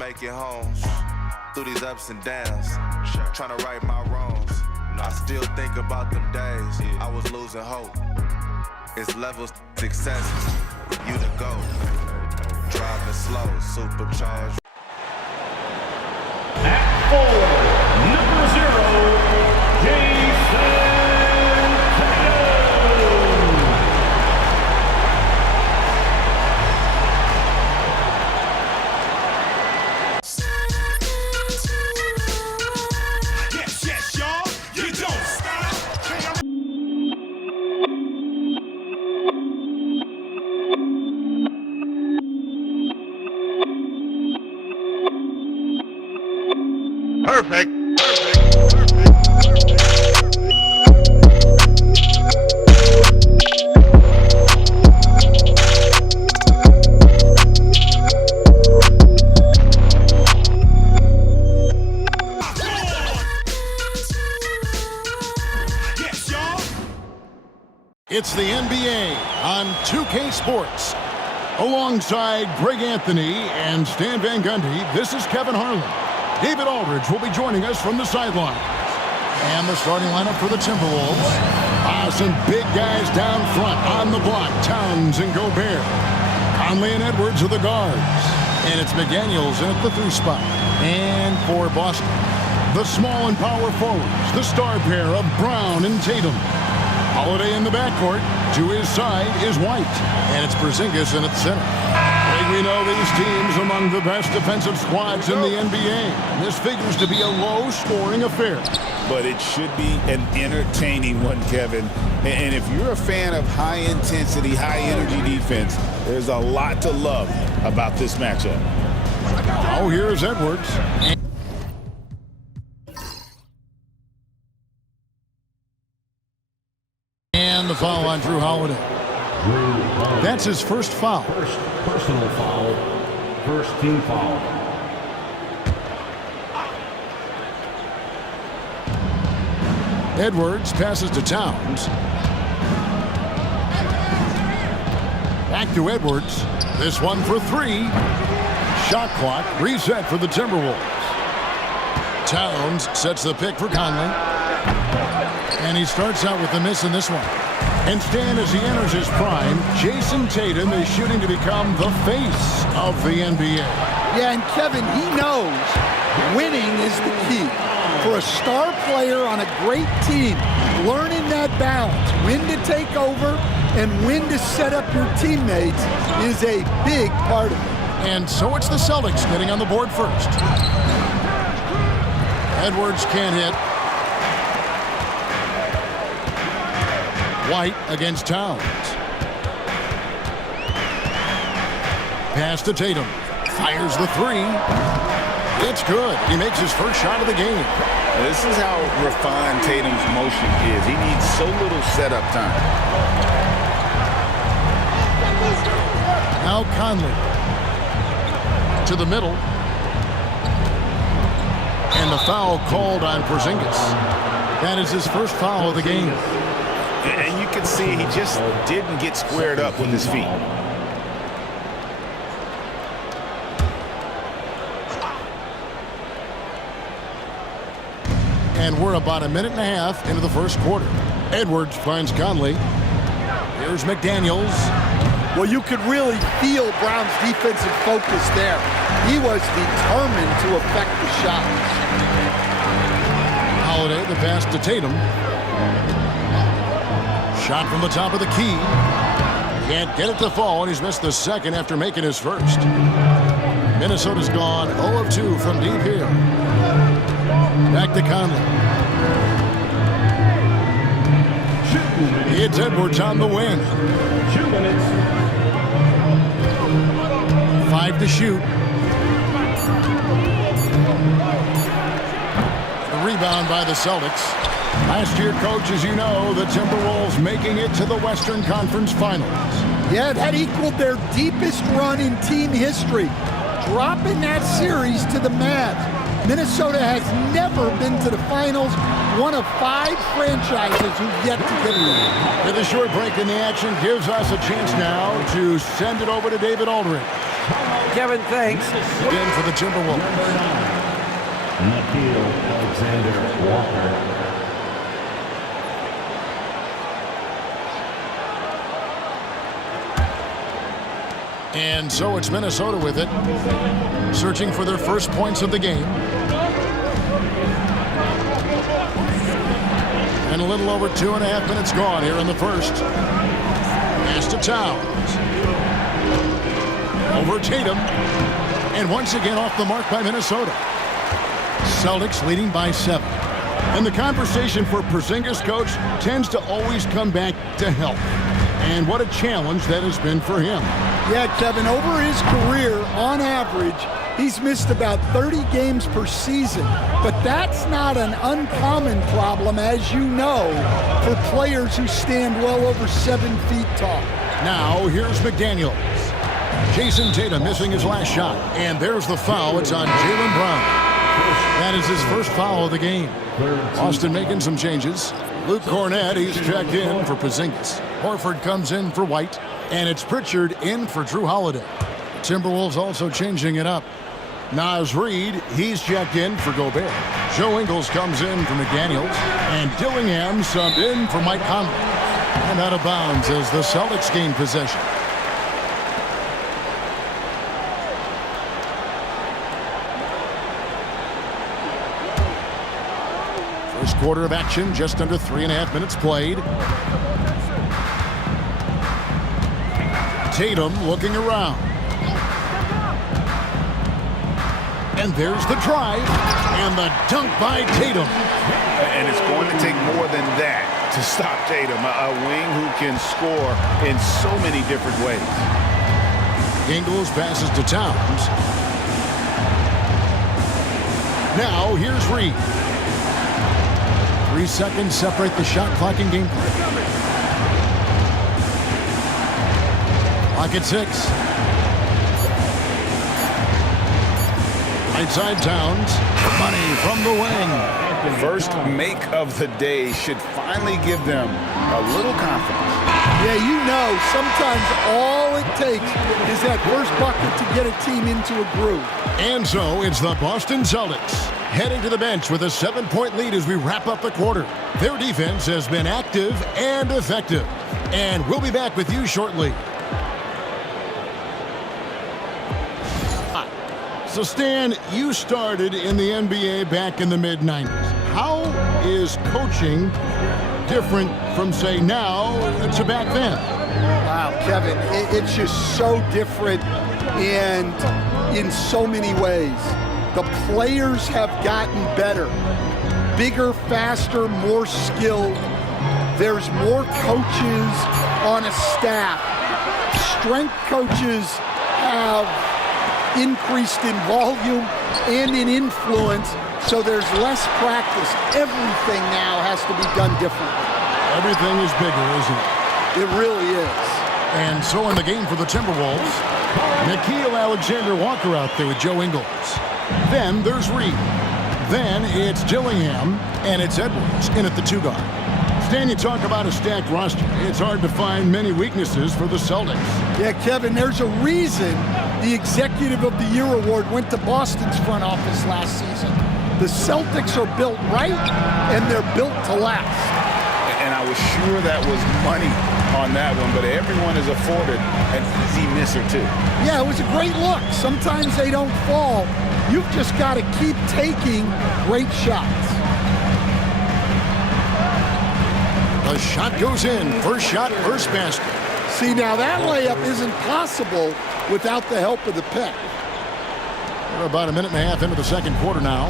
Make it home through these ups and downs, trying to right my wrongs. I still think about them days I was losing hope. It's levels success, you the go. Driving slow, supercharged. At 4, number 0, Jason. Perfect. It's the NBA on 2K Sports. Alongside Greg Anthony and Stan Van Gundy, this is Kevin Harlan. David Aldridge will be joining us from the sideline. And the starting lineup for the Timberwolves. Some big guys down front on the block. Towns and Gobert. Conley and Edwards are the guards. And it's McDaniels in at the 3 spot. And for Boston, the small and power forwards. The star pair of Brown and Tatum. Holiday in the backcourt. To his side is White. And it's Porzingis in at center. We know these teams among the best defensive squads in the NBA. This figures to be a low-scoring affair. But it should be an entertaining one, Kevin. And if you're a fan of high-intensity, high-energy defense, there's a lot to love about this matchup. Oh, here's Edwards. And the foul on Drew Holiday. That's his first foul. First personal foul. First team foul. Edwards passes to Towns. Back to Edwards. This one for 3. Shot clock reset for the Timberwolves. Towns sets the pick for Conley. And he starts out with a miss in this one. And Stan, as he enters his prime, Jason Tatum is shooting to become the face of the NBA. Yeah, and Kevin, he knows winning is the key. For a star player on a great team, learning that balance, when to take over and when to set up your teammates is a big part of it. And so it's the Celtics getting on the board first. Edwards can't hit. White against Towns. Pass to Tatum. Fires the 3. It's good. He makes his first shot of the game. This is how refined Tatum's motion is. He needs so little setup time. Now Conley. To the middle. And the foul called on Porzingis. That is his first foul of the game. And you can see he just didn't get squared up with his feet. And we're about a minute and a half into the first quarter. Edwards finds Conley. Here's McDaniels. Well, you could really feel Brown's defensive focus there. He was determined to affect the shots. Holiday, the pass to Tatum. Shot from the top of the key. Can't get it to fall, and he's missed the second after making his first. Minnesota's gone 0 of 2 from deep here. Back to Conley. It's Edwards on the wing. 2 minutes. 5 to shoot. The rebound by the Celtics. Last year, coach, as you know, the Timberwolves making it to the Western Conference Finals. Yeah, that equaled their deepest run in team history, dropping that series to the Mavs. Minnesota has never been to the finals, one of 5 franchises who've yet to get there. With a short break in the action gives us a chance now to send it over to David Aldridge. Kevin, thanks. In for the Timberwolves. Alexander Walker. And so it's Minnesota with it, searching for their first points of the game. And a little over 2.5 minutes gone here in the first. Pass to Towns. Over Tatum. And once again off the mark by Minnesota. Celtics leading by 7. And the conversation for Porzingis, coach, tends to always come back to health. And what a challenge that has been for him. Yeah, Kevin, over his career, on average, he's missed about 30 games per season. But that's not an uncommon problem, as you know, for players who stand well over 7 feet tall. Now, here's McDaniels. Jason Tatum missing his last shot. And there's the foul. It's on Jaylen Brown. That is his first foul of the game. Austin making some changes. Luke Cornett, he's checked in for Porzingis. Horford comes in for White. And it's Pritchard in for Drew Holiday. Timberwolves also changing it up. Naz Reid, he's checked in for Gobert. Joe Ingles comes in for McDaniels. And Dillingham subbed in for Mike Conley. And out of bounds as the Celtics gain possession. First quarter of action, just under 3.5 minutes played. Tatum looking around. And there's the drive. And the dunk by Tatum. And it's going to take more than that to stop Tatum. A wing who can score in so many different ways. Ingles passes to Towns. Now here's Reid. 3 seconds separate the shot clock and game clock. Clock at 6. Right side Towns. Money from the wing. First make of the day should finally give them a little confidence. Yeah, you know, sometimes all it takes is that first bucket to get a team into a groove. And so it's the Boston Celtics heading to the bench with a 7-point lead as we wrap up the quarter. Their defense has been active and effective. And we'll be back with you shortly. So, Stan, you started in the NBA back in the mid-90s. How is coaching different from, say, now to back then? Wow, Kevin, it's just so different and in so many ways. The players have gotten better, bigger, faster, more skilled. There's more coaches on a staff. Strength coaches have increased in volume and in influence, so there's less practice. Everything now has to be done differently. Everything is bigger, isn't it? It really is. And so in the game for the Timberwolves, Nickeil Alexander-Walker out there with Joe Ingles. Then there's Reid. Then it's Dillingham, and it's Edwards in at the 2 guard. Stan, you talk about a stacked roster. It's hard to find many weaknesses for the Celtics. Yeah, Kevin, there's a reason the Executive of the Year award went to Boston's front office last season. The Celtics are built right, and they're built to last. And I was sure that was money on that one, but everyone is afforded an easy miss or two. Yeah, it was a great look. Sometimes they don't fall. You've just got to keep taking great shots. The shot goes in. First shot, first basket. See, now that layup isn't possible without the help of the pick. We're about a minute and a half into the second quarter now.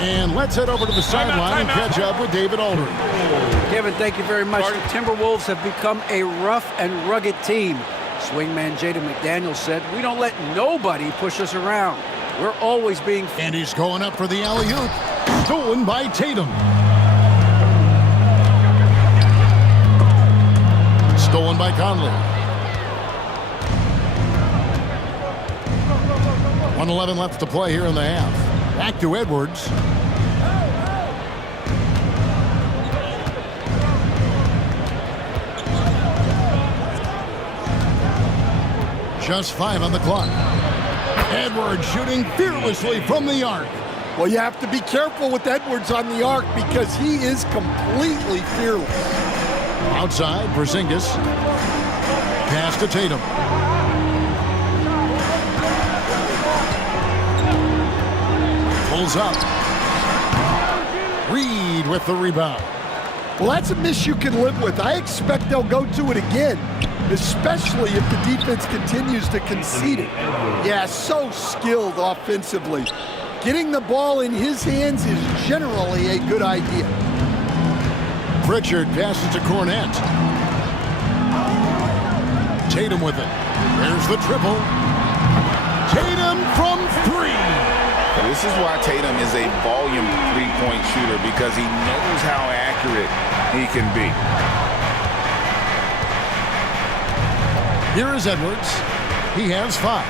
And let's head over to the sideline and catch up with David Aldridge. Kevin, thank you very much. The Timberwolves have become a rough and rugged team. Swingman Jaden McDaniels said, "We don't let nobody push us around. We're always being..." And he's going up for the alley-oop. Stolen by Tatum. Stolen by Conley. 1:11 left to play here in the half. Back to Edwards. Just 5 on the clock. Edwards shooting fearlessly from the arc. Well, you have to be careful with Edwards on the arc because he is completely fearless. Outside, Porzingis. Pass to Tatum. Pulls up. Reed with the rebound. Well, that's a miss you can live with. I expect they'll go to it again, especially if the defense continues to concede it. Yeah, so skilled offensively. Getting the ball in his hands is generally a good idea. Pritchard passes to Cornette. Tatum with it. There's the triple. Tatum from three. This is why Tatum is a volume three-point shooter, because he knows how accurate he can be. Here is Edwards. He has 5.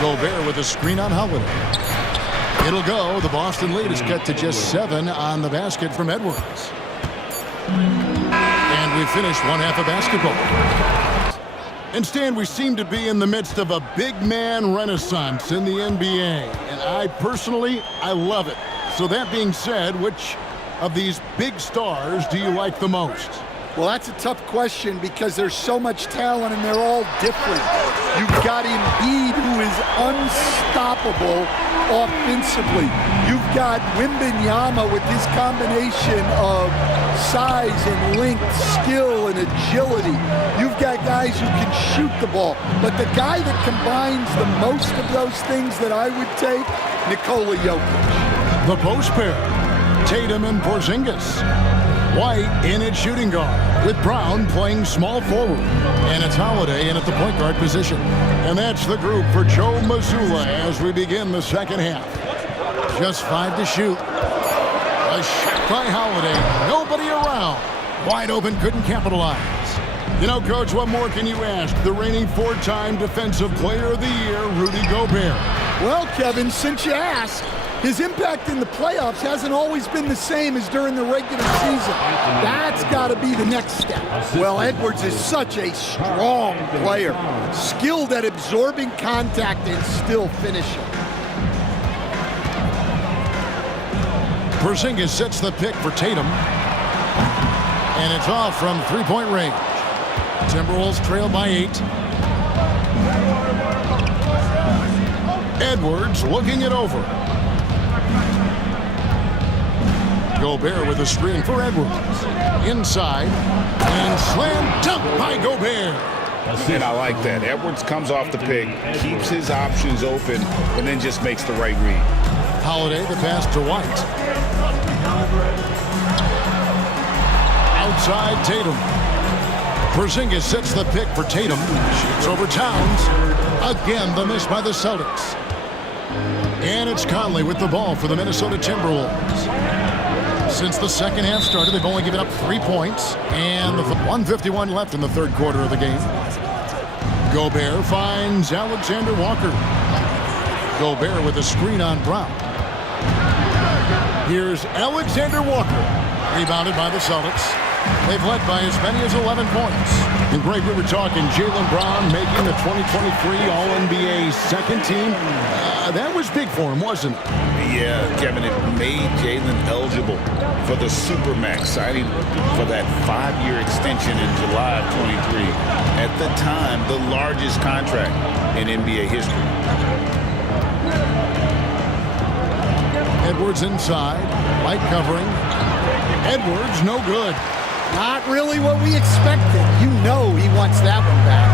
Gobert with a screen on Holiday. It'll go. The Boston lead is cut to just 7 on the basket from Edwards. And we finished one half of basketball. And Stan, we seem to be in the midst of a big man renaissance in the NBA. And I love it. So that being said, which of these big stars do you like the most? Well, that's a tough question because there's so much talent and they're all different. You've got Embiid, who is unstoppable offensively. You've got Wembanyama with his combination of size and length, skill and agility. You've got guys who can shoot the ball. But the guy that combines the most of those things that I would take, Nikola Jokic. The post pair, Tatum and Porzingis. White in at shooting guard, with Brown playing small forward. And it's Holiday in at the point guard position. And that's the group for Joe Mazzulla as we begin the second half. Just 5 to shoot. A shot by Holiday. Nobody around. Wide open, couldn't capitalize. You know, Coach, what more can you ask? The reigning 4-time Defensive Player of the Year, Rudy Gobert. Well, Kevin, since you asked, his impact in the playoffs hasn't always been the same as during the regular season. That's got to be the next step. Well, Edwards is such a strong player, skilled at absorbing contact and still finishing. Porzingis sets the pick for Tatum. And it's off from three-point range. Timberwolves trail by 8. Edwards looking it over. Gobert with a screen for Edwards. Inside. And slam dunk by Gobert. And I like that. Edwards comes off the pick, keeps his options open, and then just makes the right read. Holiday the pass to White. Outside Tatum. Porzingis sets the pick for Tatum. Shoots over Towns. Again, the miss by the Celtics. And it's Conley with the ball for the Minnesota Timberwolves. Since the second half started, they've only given up 3 points. And the 1:51 left in the third quarter of the game. Gobert finds Alexander Walker. Gobert with a screen on Brown. Here's Alexander Walker. Rebounded by the Celtics. They've led by as many as 11 points. And Greg, we were talking Jaylen Brown making the 2023 All-NBA second team. That was big for him, wasn't it? Yeah, Kevin, it made Jaylen eligible for the Supermax, signing for that 5-year extension in July of 23. At the time, the largest contract in NBA history. Edwards inside, light covering. Edwards, no good. Not really what we expected. You know he wants that one back.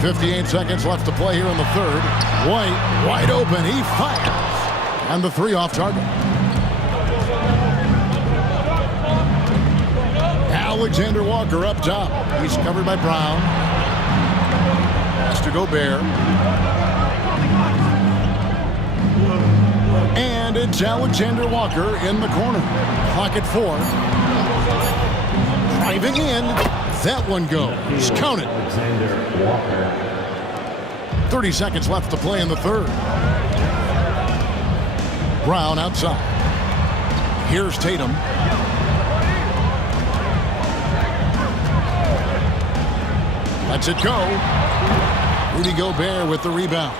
58 seconds left to play here in the third. White, wide open, he fires. And the 3 off target. Alexander Walker up top. He's covered by Brown. Pass to Gobert. And it's Alexander Walker in the corner. Clock at 4. Driving in. That one goes. Count it. 30 seconds left to play in the third. Brown outside. Here's Tatum. Lets it go. Rudy Gobert with the rebound.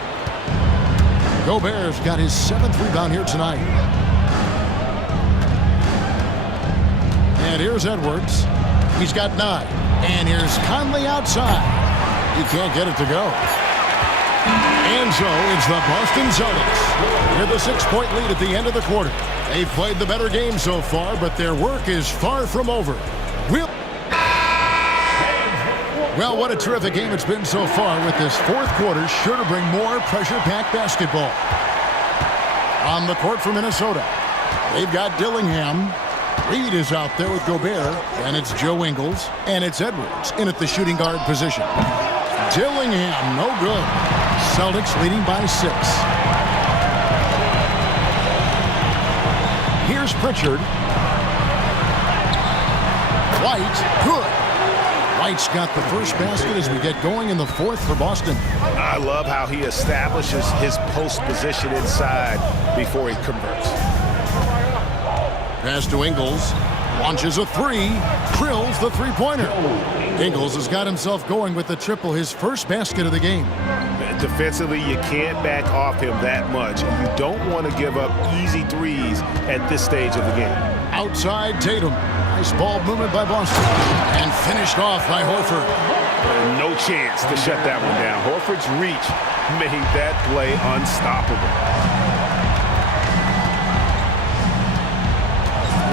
Gobert's got his 7th rebound here tonight. And here's Edwards. He's got 9. And here's Conley outside. He can't get it to go. And so it's the Boston Celtics with a 6-point lead at the end of the quarter. They've played the better game so far, but their work is far from over. Well, what a terrific game it's been so far, with this 4th quarter sure to bring more pressure-packed basketball. On the court for Minnesota, they've got Dillingham. Reed is out there with Gobert, and it's Joe Ingles, and it's Edwards in at the shooting guard position. Dillingham, no good. Celtics leading by 6. Here's Pritchard. White, good. White's got the first basket as we get going in the 4th for Boston. I love how he establishes his post position inside before he converts. Pass to Ingles. Launches a 3. Drills the three-pointer. Ingles has got himself going with the triple, his first basket of the game. Defensively, you can't back off him that much. And you don't want to give up easy threes at this stage of the game. Outside Tatum. Nice ball movement by Boston. And finished off by Horford. No chance to shut that one down. Horford's reach made that play unstoppable.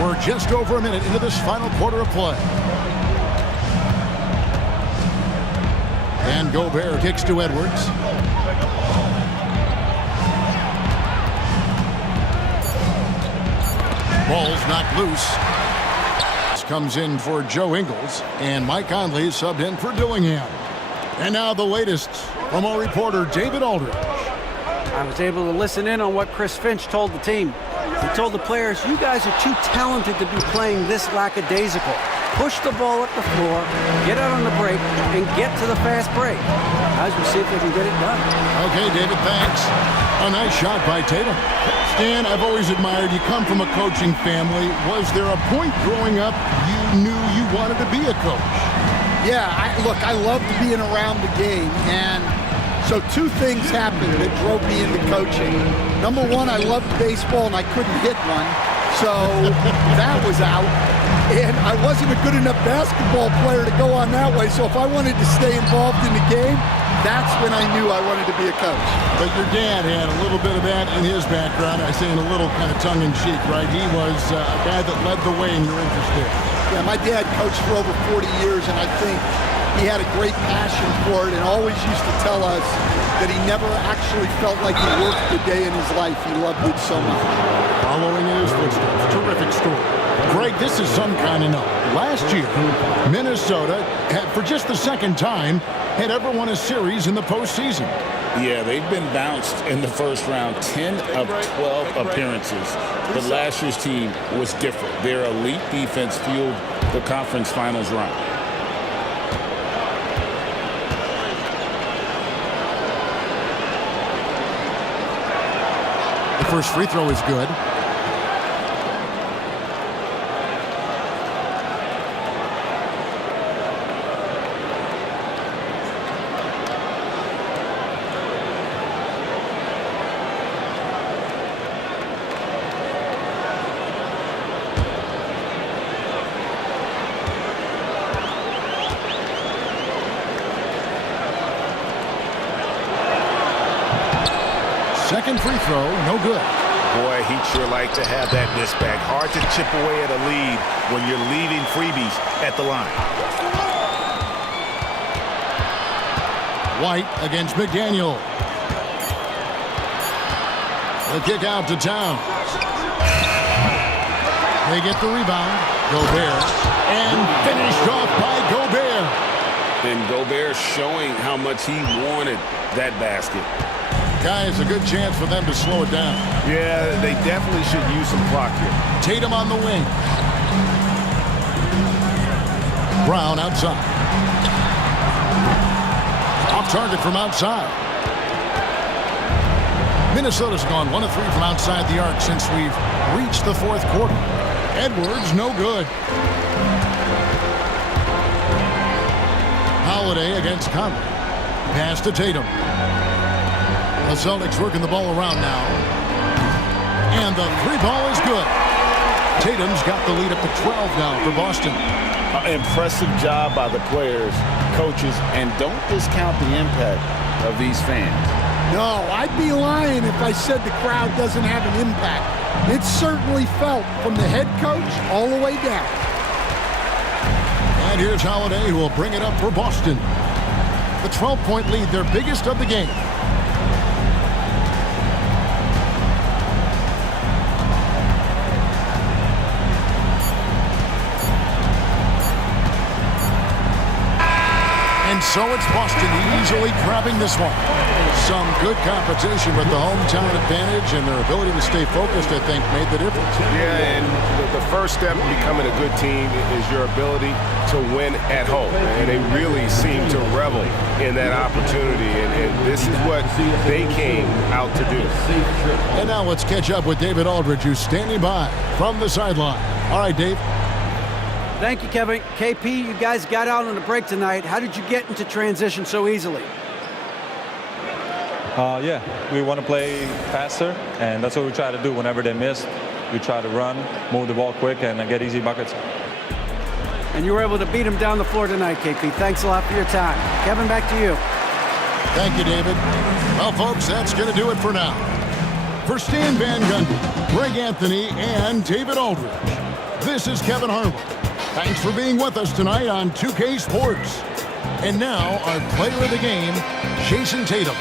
We're just over a minute into this final quarter of play. And Gobert kicks to Edwards. Ball's knocked loose. This comes in for Joe Ingles. And Mike Conley subbed in for Dillingham. And now the latest from our reporter, David Aldridge. I was able to listen in on what Chris Finch told the team. He told the players, you guys are too talented to be playing this lackadaisical. Push the ball up the floor, get out on the break, and get to the fast break. Guys, we'll see if they can get it done. Okay, David, thanks. A nice shot by Tatum. Stan, I've always admired you. Come from a coaching family. Was there a point growing up you knew you wanted to be a coach? Yeah, look, I loved being around the game, and so 2 things happened that drove me into coaching. Number 1, I loved baseball, and I couldn't hit one, so that was out. And I wasn't a good enough basketball player to go on that way, so if I wanted to stay involved in the game, that's when I knew I wanted to be a coach. But your dad had a little bit of that in his background. I say in a little kind of tongue-in-cheek, right? He was a guy that led the way in your interest there. Yeah, my dad coached for over 40 years, and I think he had a great passion for it and always used to tell us that he never actually felt like he worked a day in his life. He loved it so much. Following in his footsteps. Terrific story. Greg, this is some kind of note. Last year, Minnesota, for just the 2nd time, had ever won a series in the postseason. Yeah, they've been bounced in the first round, 10 of 12 appearances. But last year's team was different. Their elite defense fueled the conference finals run. The first free throw is good. Second free throw, no good. Boy, he'd sure like to have that miss back. Hard to chip away at a lead when you're leaving freebies at the line. White against McDaniel. The kick out to Towns. They get the rebound. Gobert. And finished off by Gobert. And Gobert showing how much he wanted that basket. Guys, a good chance for them to slow it down. Yeah, they definitely should use some clock here. Tatum on the wing. Brown outside. Off target from outside. Minnesota's gone 1 of 3 from outside the arc since we've reached the 4th quarter. Edwards, no good. Foul Holiday against Conley. Pass to Tatum. The Celtics working the ball around now. And the three ball is good. Tatum's got the lead up to 12 now for Boston. Impressive job by the players, coaches, and don't discount the impact of these fans. No, I'd be lying if I said the crowd doesn't have an impact. It's certainly felt from the head coach all the way down. And here's Holiday, who will bring it up for Boston. The 12-point lead, their biggest of the game. And so it's Boston easily grabbing this one. Some good competition with the hometown advantage, and their ability to stay focused, I think, made the difference. Yeah, and the first step in becoming a good team is your ability to win at home. And they really seem to revel in that opportunity, and this is what they came out to do. And now let's catch up with David Aldridge, who's standing by from the sideline. All right, Dave. Thank you, Kevin. KP, you guys got out on the break tonight. How did you get into transition so easily? Yeah, we want to play faster, and that's what we try to do whenever they miss. We try to run, move the ball quick, and get easy buckets. And you were able to beat them down the floor tonight, KP. Thanks a lot for your time. Kevin, back to you. Thank you, David. Well, folks, that's going to do it for now. For Stan Van Gundy, Greg Anthony, and David Aldridge, this is Kevin Harlan. Thanks for being with us tonight on 2K Sports. And now, our player of the game, Jason Tatum.